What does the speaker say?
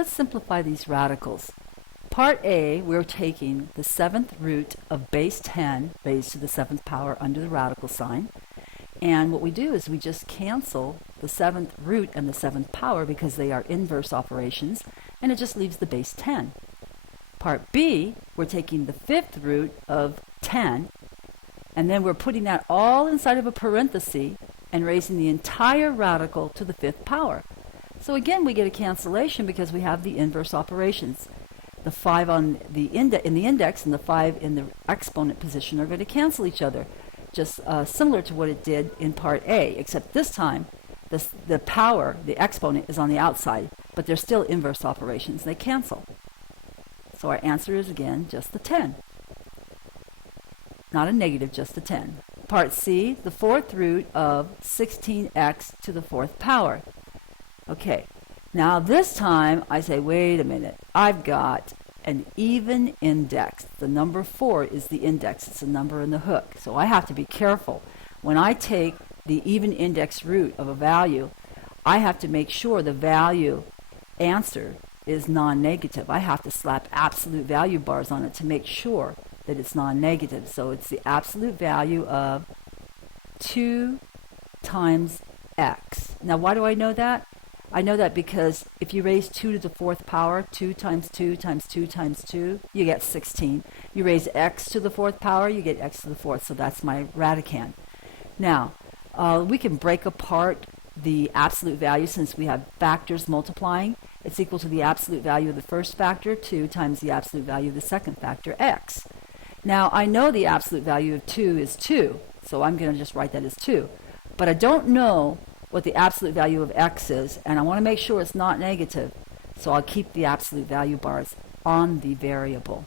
let's simplify these radicals. Part A, we're taking the 7th root of base 10 raised to the 7th power under the radical sign. And what we do is we just cancel the 7th root and the 7th power because they are inverse operations, and it just leaves the base 10. Part B, we're taking the 5th root of 10, and then we're putting that all inside of a parenthesis and raising the entire radical to the 5th power. So again, we get a cancellation because we have the inverse operations. The 5 on the in the index and the 5 in the exponent position are going to cancel each other, just similar to what it did in part A, except this time the power, the exponent, is on the outside, but they're still inverse operations. They cancel. So our answer is, again, just the 10. Not a negative, just a 10. Part C, the 4th root of 16x to the 4th power. Okay, now this time I say, wait a minute, I've got an even index. The number 4 is the index. It's a number in the hook. So I have to be careful. When I take the even index root of a value, I have to make sure the value answer is non-negative. I have to slap absolute value bars on it to make sure that it's non-negative. So it's the absolute value of 2 times x. Now why do I know that? I know that because if you raise 2 to the 4th power, 2 times 2 times 2 times 2, you get 16. You raise x to the 4th power, you get x to the 4th. So that's my radicand. Now, we can break apart the absolute value since we have factors multiplying. It's equal to the absolute value of the first factor, 2 times the absolute value of the second factor, x. Now, I know the absolute value of 2 is 2, so I'm going to just write that as 2. But I don't know what the absolute value of x is, and I want to make sure it's not negative, so I'll keep the absolute value bars on the variable.